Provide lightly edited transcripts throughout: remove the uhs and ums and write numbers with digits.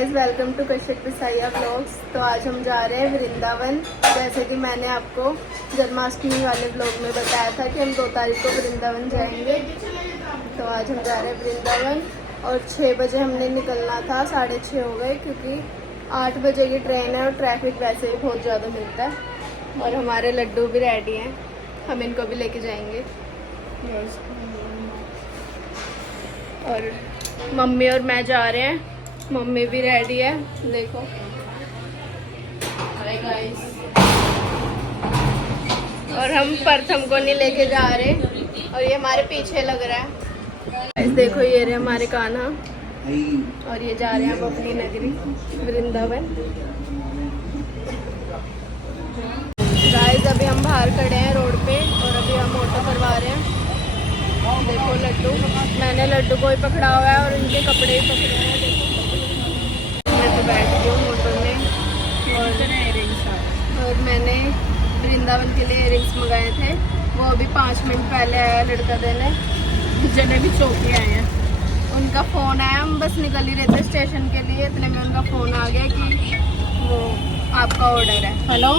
Guys, welcome to Kashyap Bisaiya blogs. तो आज हम जा रहे हैं वृंदावन। जैसे कि मैंने आपको जन्माष्टमी वाले ब्लॉग में बताया था कि हम 2 तारीख को वृंदावन जाएंगे। तो आज हम जा रहे हैं वृंदावन और 6 बजे हमने निकलना था, 6:30 हो गए क्योंकि 8 बजे की ट्रेन है और ट्रैफिक वैसे ही बहुत ज़्यादा मिलता है। और हमारे लड्डू भी रेडी हैं, हम इनको भी लेके जाएंगे। और मम्मी और मैं जा रहे हैं, मम्मी भी रेडी है, देखो। Hi guys. और हम प्रथम को नहीं लेके जा रहे और ये हमारे पीछे लग रहा है। गाइस देखो, ये रहे हमारे कान्हा और ये जा रहे हैं हम अपनी नगरी वृंदावन। गाइस अभी हम बाहर खड़े हैं रोड पे और अभी हम ऑटो करवा रहे हैं। देखो लड्डू, मैंने लड्डू को ही पकड़ा हुआ है और इनके कपड़े भी पकड़े हैं। देखो मैं तो बैठ गई हूँ मोटर में और मैंने वृंदावन के लिए इयरिंग्स मंगाए थे। वो अभी 5 मिनट पहले आया लड़का देने, जने भी चौके आए हैं। उनका फ़ोन आया, हम बस निकल ही रहे थे स्टेशन के लिए, इतने में उनका फ़ोन आ गया कि वो आपका ऑर्डर है। हेलो,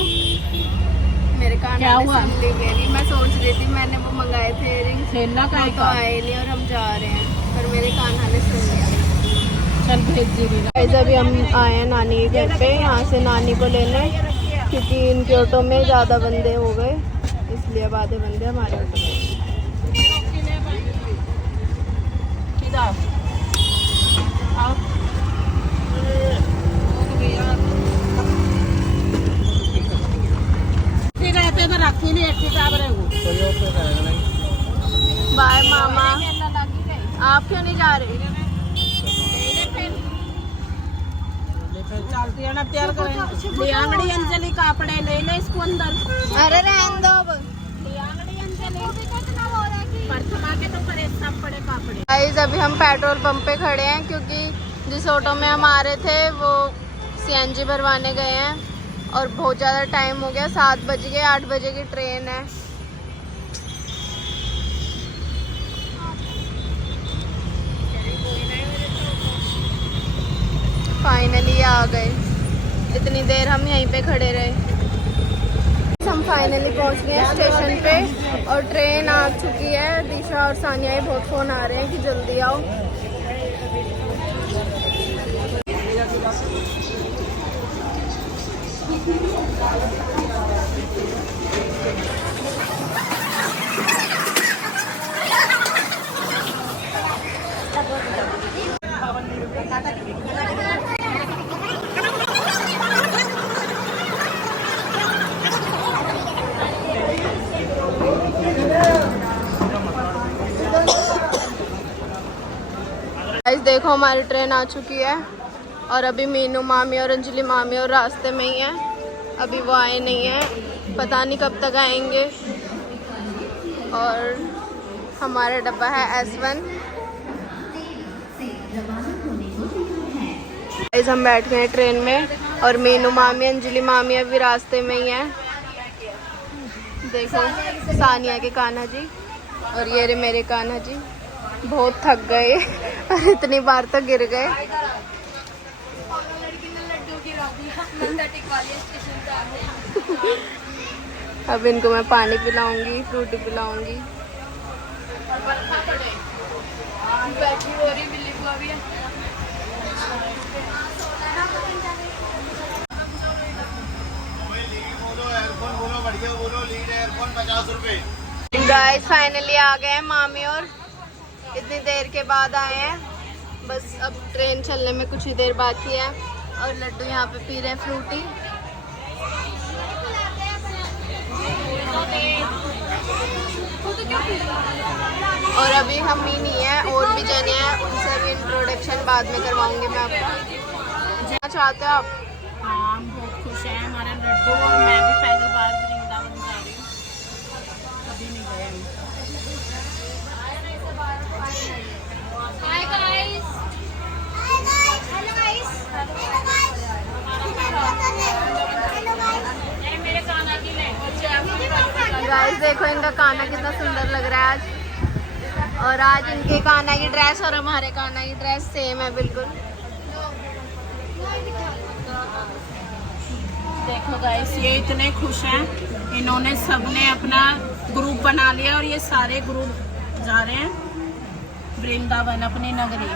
मेरे कान क्या हुआ? मेरी मैं सोच रही थी, मैंने वो मंगाए थे इयरिंग्स, तो आए नहीं और हम जा रहे हैं, पर मेरे कान्हा ने सुन लिया। चल भेज। अभी हम आए हैं नानी के घर पे, यहाँ से नानी को लेने, क्योंकि इनके ऑटो में ज़्यादा बंदे हो गए, इसलिए अब आधे बंदे हमारे ऑटो में। बाय मामा, आप क्यों नहीं जा रहे? अंजलि कापड़े ले ले इसको अंदर। अरे रहने दो। गाइस अभी हम पेट्रोल पंप पे खड़े हैं क्योंकि जिस ऑटो में हम आ रहे थे वो सीएनजी भरवाने गए हैं और बहुत ज़्यादा टाइम हो गया, 7 बज गए, 8 बजे की ट्रेन है। फाइनली आ गए, इतनी देर हम यहीं पे खड़े रहे। हम फाइनली पहुंच गए हैं स्टेशन पे और ट्रेन आ चुकी है। दिशा और सानिया ही बहुत फ़ोन आ रहे हैं कि जल्दी आओ। गाइस देखो, हमारी ट्रेन आ चुकी है और अभी मीनू मामी और अंजलि मामी और रास्ते में ही हैं। अभी वो आए नहीं हैं, पता नहीं कब तक आएंगे। और हमारा डब्बा है S1। गाइस हम बैठ गए ट्रेन में और मीनू मामी अंजलि मामी अभी रास्ते में ही हैं। देखो सानिया के कान्हा जी और ये रे मेरे कान्हा जी, बहुत थक गए और इतनी बार तो गिर गए। अब इनको मैं पानी पिलाऊंगी, फ्रूटी पिलाऊंगी। गाइस फाइनली आ गए हैं मामी और इतनी देर के बाद आए हैं। बस अब ट्रेन चलने में कुछ ही देर बाकी है और लड्डू यहाँ पे पी रहे हैं फ्रूटी। और अभी हम ही नहीं है, और भी जने हैं, उनसे भी इंट्रोडक्शन बाद में करवाऊंगी मैं आपको। जाना चाहते हो आप? हाँ, हम बहुत खुश हैं, हमारे लड्डू और मैं भी पहली बार वृंदावन जा रही हूँ, कभी नहीं गए हम। गाइस देखो इनका कान्हा कितना सुंदर लग रहा है आज। और आज इनके कान्हा की ड्रेस और हमारे कान्हा की ड्रेस सेम है बिल्कुल। देखो गाइस, ये इतने खुश हैं, इन्होंने सबने अपना ग्रुप बना लिया और ये सारे ग्रुप जा रहे हैं वृंदावन अपनी नगरी।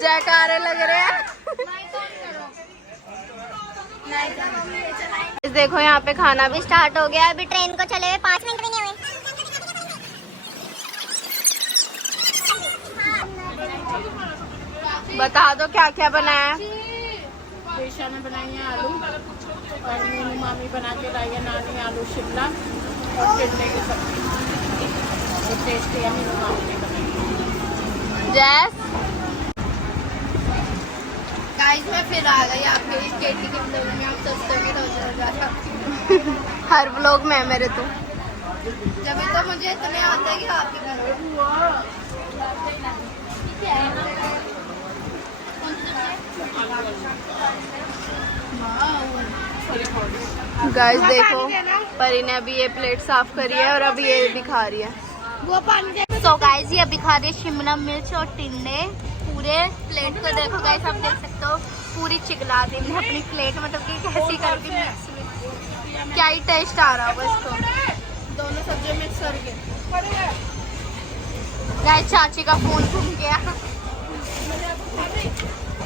जयकारे लग रहे हैं। देखो यहाँ पे खाना भी स्टार्ट हो गया। अभी ट्रेन को चले हुए 5 मिनट भी नहीं हुए। बता दो क्या क्या बनाया। पेशा में बनाई है आलू और मीनू मामी बना के लाई है नानी आलू शिमला और टिंडे की सब्जी। तो टेस्टी है, मीनू मामी ने बनाई। जैस गाइस मैं फिर आ गई आपके इस केटी के ब्लॉग में। आप सस्ते में रोज हर व्लॉग में है मेरे तो। जब तो मुझे इतने आता है कि आपके गाइस देखो, परी ने अभी ये प्लेट साफ करी है और अभी ये भी खा रही है। वो पानी तो गाइस ये अभी खा रहे शिमला मिर्च और टिंडे। पूरे प्लेट को देखो गाइस, आप देख सकते हो पूरी चिकला दी हमने अपनी प्लेट। मतलब कि कैसी करके मिक्स में क्या ही टेस्ट आ रहा होगा इसको। दोनों सब्जियों मिक्स करके। गाइस चाची का फोन घूम गया।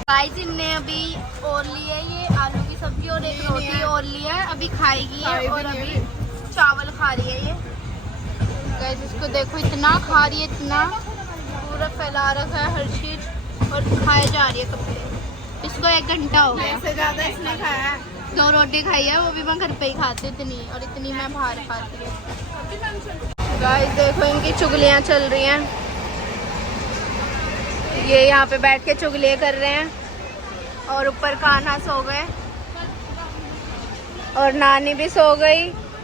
गाइस इनने अभी और ली है ये आलू की सब्जी और एक रोटी और ली है, अभी खाएगी है और अभी चावल खा रही है ये। गाइस इसको देखो इतना खा रही है, इतना पूरा फैला रखा है हर चीज और खाए जा रही है कपड़े। इसको 1 घंटा हो गया। इससे ज्यादा इसने खाया है। 2 रोटी खाई है, वो भी मैं घर पे ही खाती इतनी, और इतनी मैं बाहर खाती हूँ। गाइस देखो इनकी चुगलियां चल रही हैं। ये यहाँ पे बैठ के चुगलियां कर रहे हैं और ऊपर कान्हा सो गए और नानी भी सो गई।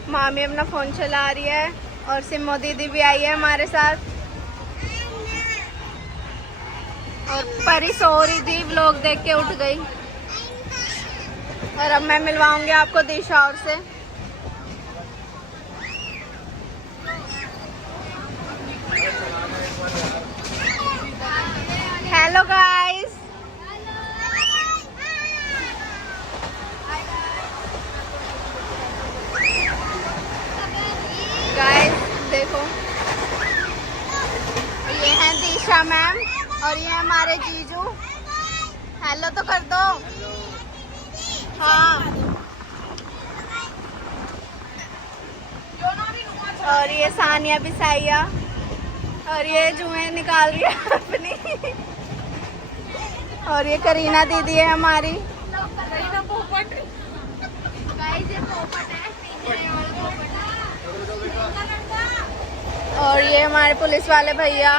मामी अपना फोन चला रही है और सिमो दीदी भी आई है हमारे साथ। और परी सो रही थी, व्लॉग देख के उठ गई। और अब मैं मिलवाऊंगी आपको दिशा और से। हेलो गाइस, देखो ये है दिशा मैम और ये हमारे जीजू। हेलो तो कर दो। हाँ, और ये सानिया बिसाइया और ये जुएं निकाल रही है अपनी। और ये करीना दीदी है हमारी। और ये हमारे पुलिस वाले भैया।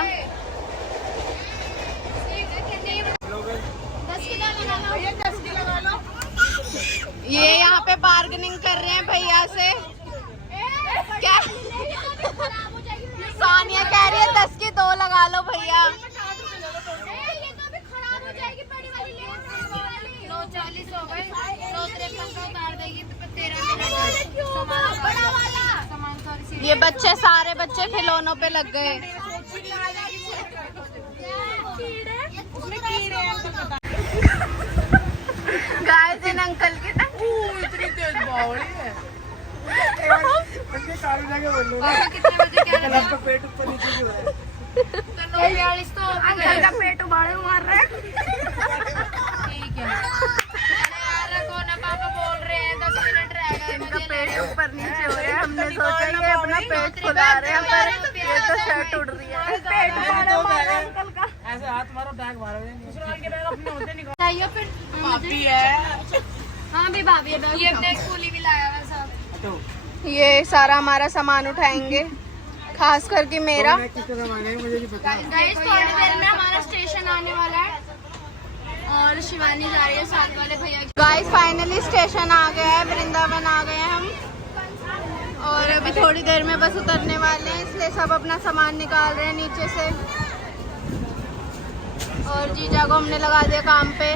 ये यहाँ पे बार्गेनिंग कर रहे हैं भैया से। क्या सानिया कह रही है 10 की 2 लगा लो भैया। 940 हो गए, 953 का उतार देगी तो 13 ये बच्चे सारे बच्चे खिलौनों पे लग गए। गाइस इन अंकल की इतनी तेज बावड़ी है। कितने बजे क्या रहा है? पेट ऊपर नीचे क्यों है? तो 9:42 तो अंकल का पेट उबाले मार रहा है। ठीक है। अरे कौन है, पापा बोल रहे हैं 10 मिनट रह गए। इनका पेट ऊपर नीचे हो रहा है। हमने सोचा ये अपना पेट फुला रहे हैं पर ये तो शर्ट उड़ रही है। पेट उबाले मार रहा है अंकल का। ऐसे हाथ मारो, बैग मारो, ससुराल के बैग अपने होते निकाल। चाहिए फिर भाभी है। हाँ भी भाभी है। ये अपने स्कूली भी लाया हुआ सब। ये सारा हमारा सामान उठाएंगे, खास करके मेरा। मुझे नहीं पता। गाइस थोड़ी देर में हमारा स्टेशन आने वाला है और शिवानी जा रही है साथ वाले भैया। गाइस फाइनली स्टेशन आ गया है, वृंदावन आ गए हैं हम। और अभी थोड़ी देर में बस उतरने वाले हैं, इसलिए सब अपना सामान निकाल रहे हैं नीचे से। और जीजा को हमने लगा दिया काम पे।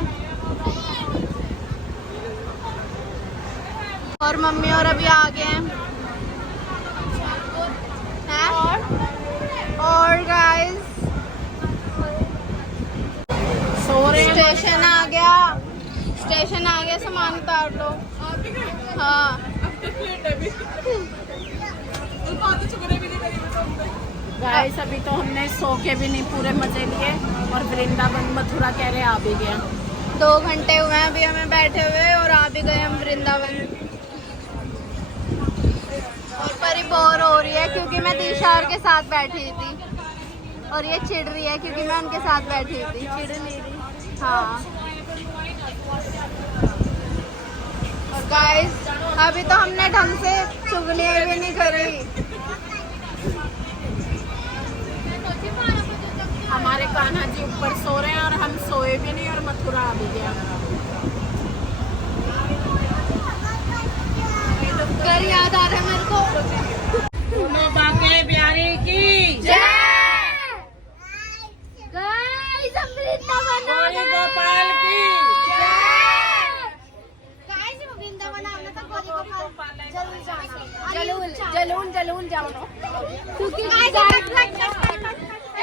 और मम्मी और अभी आ गए हैं। और गाइस सो सो रहे हैं। स्टेशन आ गया, स्टेशन आ गया, सामान उतार लो। हाँ गाइस अभी तो हमने सो के भी नहीं पूरे मजे लिए और वृंदावन मथुरा कह रहे आ भी गया। 2 घंटे हुए हैं अभी हमें बैठे हुए और आ भी गए हम वृंदावन। और परी बोर हो रही है क्योंकि मैं दिशा के साथ बैठी थी और ये चिढ़ रही है क्योंकि मैं उनके साथ बैठी थी। चिढ़ नहीं रही। हाँ और गाइस अभी तो हमने ढंग से चुगलियाँ भी नहीं करी। हमारे कान्हा जी ऊपर सो रहे हैं और हम सोए भी नहीं और मथुरा आ भी गया। घर याद आ रहा है मेरे को। दोनों बाके बिहारी की गाइस हम वृंदावन आ गए। गोपाल की गाइस हम वृंदावन आना था, गोरी गोपाल जरूर जाना। जलून जाओ क्योंकि गाइस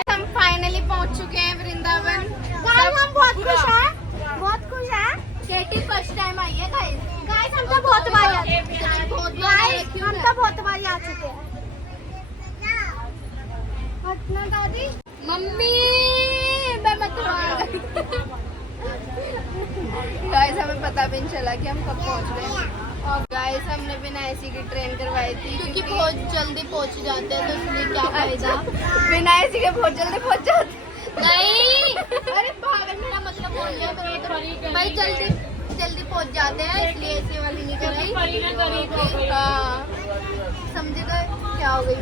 हम फाइनली पहुंच चुके हैं वृंदावन। हम बहुत खुश हैं, बहुत खुश हैं। केटी फर्स्ट टाइम आई है गाइस। गाइस हम तो बहुत बार आ चुके हैं। बहुत बार आई गाइस हम तो बहुत बार आ चुके हैं। पटना दादी मम्मी मैं मथुरा आ गई। गाइस हमें पता भी नहीं चला कि हम कब पहुंच गए। और गाइस हमने बिना एसी की ट्रेन करवाई थी क्योंकि बहुत जल्दी पहुंच जाते हैं तो इसलिए क्या फायदा। बिना एसी के बहुत जल्दी पहुंच जाते नहीं। अरे पागल मेरा मतलब बोल लिया तो भाई जल्दी पहुंच जाते हैं इसलिए एसी वाली नहीं कराई। हाँ समझ गए क्या हो गई।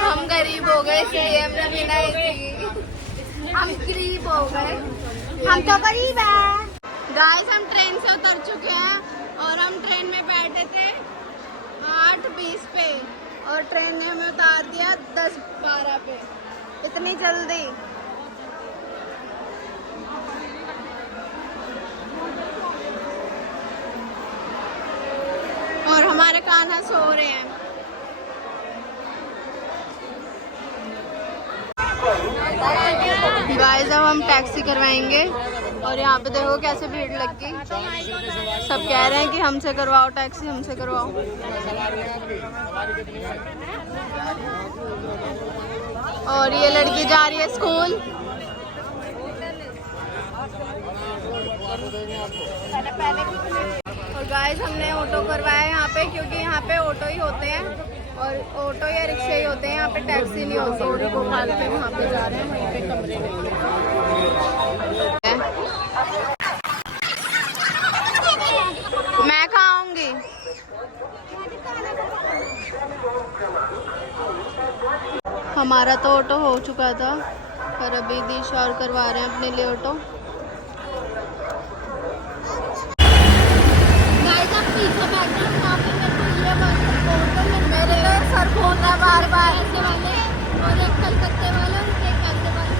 हम गरीब हो गए इसलिए हमने बिना एसी की। हम गरीब हो गए। हम तो गरीब हैं। गाइस हम ट्रेन से उतर चुके हैं और हम ट्रेन में बैठे थे 8:20 पे और ट्रेन ने हमें उतार दिया 10:12 पे। इतनी जल्दी। और हमारे कान्हा सो रहे हैं। गाइस अब हम टैक्सी करवाएंगे और यहाँ पे देखो कैसे भीड़ लग गई। सब कह रहे हैं कि हमसे करवाओ टैक्सी, हमसे करवाओ। और ये लड़की जा रही है स्कूल। और गाइस हमने ऑटो करवाया यहाँ पे क्योंकि यहाँ पे ऑटो ही होते हैं और ऑटो या रिक्शे ही होते हैं, यहाँ पे टैक्सी नहीं होती। गौरी गोपाल के वहाँ पे जा रहे हैं, वहीं पे कमरे में। मैं कहाँ आऊंगी। हमारा तो ऑटो हो चुका था पर अभी दिशा और करवा रहे हैं अपने लिए ऑटो। गाइस हम पीछे बैठे हैं, वहाँ पे मेरे को ये ऑटो में मेरे लिए सर घूम रहा बार बार। ऐसे वाले और एक कलकत्ते वाले और एक ऐसे वाले।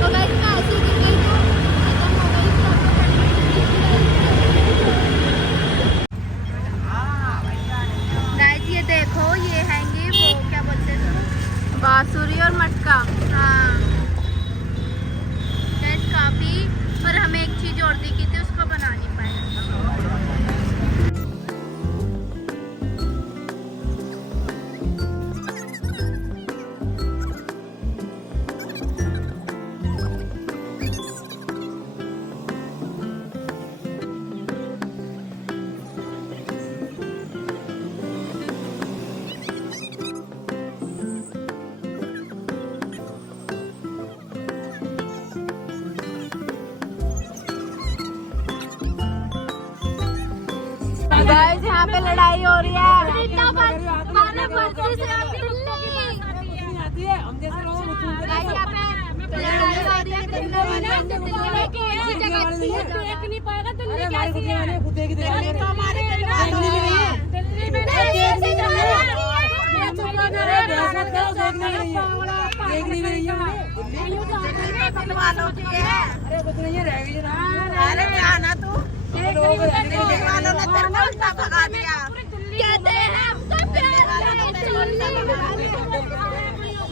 तो गाइस मैं ऐसे ही गिर गई तो खत्म हो गई। गाइस ये देखो ये हैंगी वो क्या बोलते हैं बांसुरी और मटका। हाँ गाइस काफी। पर हमें एक चीज और दिखी थी उसको बना नहीं पाए। गाइस यहाँ पे लड़ाई हो रही है। अरे आना तू वालों ने तेरे को भगा दिया। कहते हैं हमको प्यार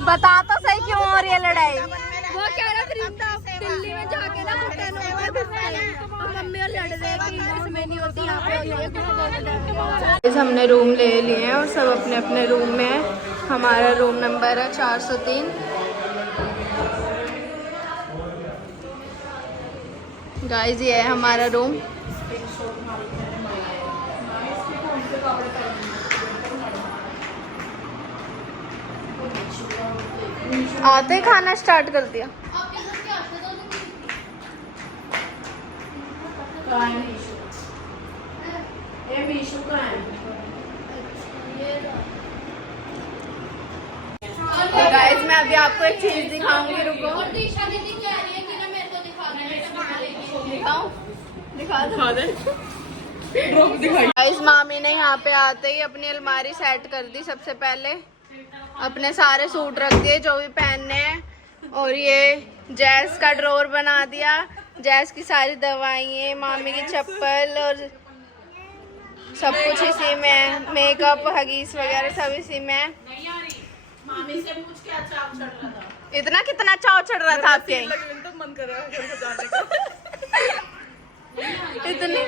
बता तो सही क्यों हो रही है लड़ाई। वो कह रहा वृंदा दिल्ली में जाके ना बटन होगा, मम्मी और लड़ रहे हैं कि इंग्लिश में नहीं होती, यहाँ पे होती है। हमने रूम ले लिए हैं और सब अपने अपने रूम में है। हमारा रूम नंबर है 403। गाइस ये है हमारा रूम। आते ही खाना स्टार्ट कर दिया। गाइस मैं अभी आपको एक चीज दिखाऊंगी, रुको। दिखा दे। गाइस मामी ने यहाँ पे आते ही अपनी अलमारी सेट कर दी। सबसे पहले अपने सारे सूट रख दिए जो भी पहनने हैं, और ये जैस का ड्रॉर बना दिया। जैस की सारी दवाइयाँ, मामी की चप्पल और सब कुछ इसी में है। मेकअप, हगीज वगैरह सब इसी में है। मामी से पूछ क्या चाव चढ़ रहा था। इतना कितना चाव चढ़ रहा था आपके? तो मन कर रहा है घर को जाने का। इतनी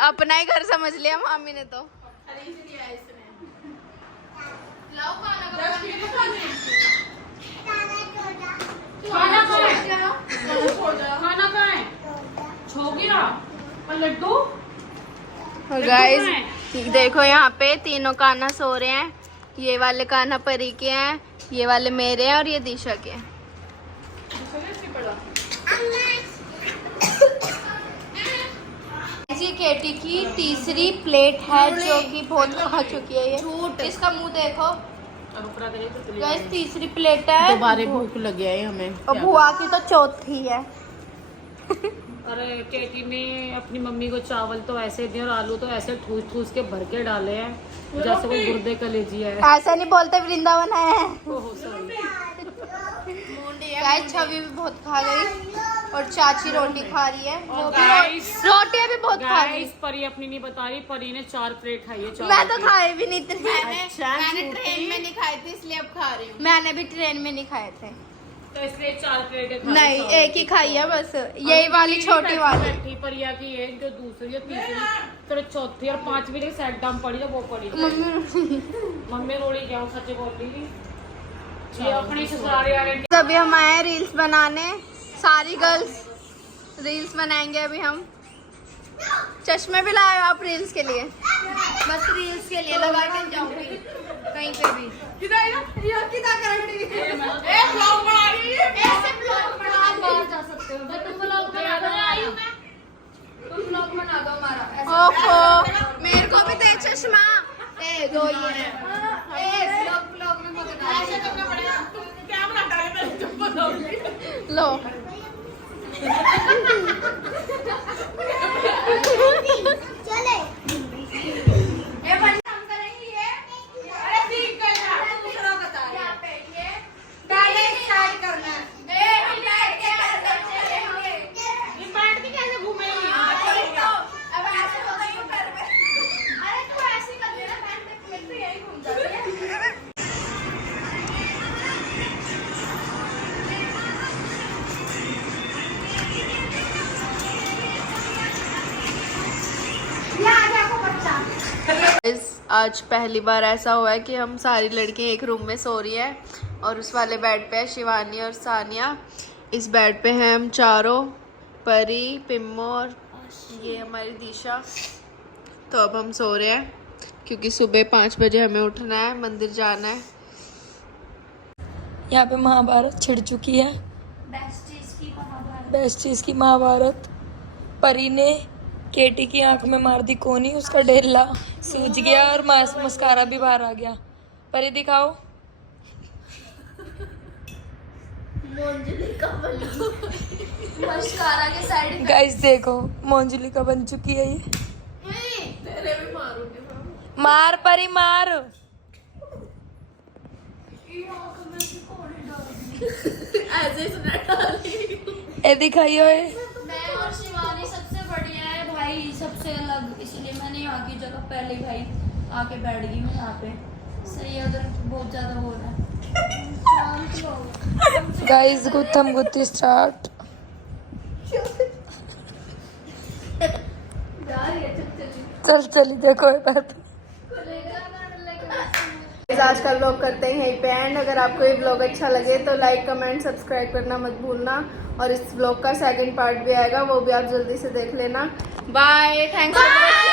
अपना ही घर समझ लिया मामी ने तो। खरीद लिया इसने। खाना कहाँ है? छो गिरा और लड्डू। गाइस देखो यहाँ पे तीनों कान्हा सो रहे हैं। ये वाले कान्हा परी के हैं, ये वाले मेरे हैं और ये दिशा के हैं। ये केटी की तीसरी प्लेट है जो कि बहुत खा चुकी है ये। इसका मुंह देखो गाइस, तीसरी प्लेट है। दोबारा भूख लगी है हमें। और बुआ की तो चौथी है। अरे केटी ने अपनी मम्मी को चावल तो ऐसे दिए और आलू तो ऐसे ठूस ठूस के भर के डाले हैं जैसे वो गुर्दे कलेजी है। ऐसा नहीं बोलते, वृंदावन है। ओहो सॉरी। गाइस छवि भी बहुत खा गई और चाची रोटी खा रही है। वो भी रोटियां भी बहुत खा रही। गाइस परी अपनी नहीं बता रही, परी ने 4 प्लेट खाई है। मैं तो खाए भी नहीं थे। मैंने ट्रेन में नहीं खाए थे इसलिए अब खा रही हूँ। मैंने भी ट्रेन में नहीं खाए थे। तो इसलिए 4 प्लेट नहीं, एक ही खाई है बस, यही वाली छोटी वाली। परिया की एक जो दूसरी और तीसरी फिर चौथी और 5वीं की सेट डाम पड़ी वो पड़ी। मम्मी रोड़ी जाओ सच्ची बोल रही। ये अपनी ससुराल आ रहे। अभी हम आए रील्स बनाने, सारी गर्ल्स रील्स बनाएंगे अभी हम। चश्मे भी लाए हो आप रील्स के लिए? बस रील्स के लिए लगा के जाऊंगी कहीं पे भी। ओहो मेरे को भी दे चश्मा। दो ही है। लो चले। आज पहली बार ऐसा हुआ है कि हम सारी लड़कियां एक रूम में सो रही है और उस वाले बेड पे है शिवानी और सानिया। इस बेड पे हैं हम चारों, परी, पिम्मो और ये हमारी दिशा। तो अब हम सो रहे हैं क्योंकि सुबह 5 बजे हमें उठना है, मंदिर जाना है। यहाँ पे महाभारत छिड़ चुकी है। बेस्ट चीज की महाभारत। परी ने केटी की आंख में मार दी कोनी, उसका ढेला सूज गया और मस्कारा भी बाहर आ गया। परी दिखाओ। मस्कारा के साइड गाइस देखो मोंजली का बन चुकी है ये। तेरे भी मारूंगी। मार परी मार। ए दिखाइयो ये। मैं और शिवानी सबसे बढ़िया है भाई, सबसे अलग, इसलिए मैंने यहाँ की जगह पहले भाई आके बैठ गई हूँ यहाँ पे। सही है, उधर बहुत ज्यादा हो रहा है। गाइस गुत्थम गुत्ती स्टार्ट। चल चली देखो एक बार। आज का व्लॉग करते हैं यहीं पे एंड। अगर आपको ये व्लॉग अच्छा लगे तो लाइक कमेंट सब्सक्राइब करना मत भूलना, और इस व्लॉग का सेकंड पार्ट भी आएगा, वो भी आप जल्दी से देख लेना। Bye, thanks for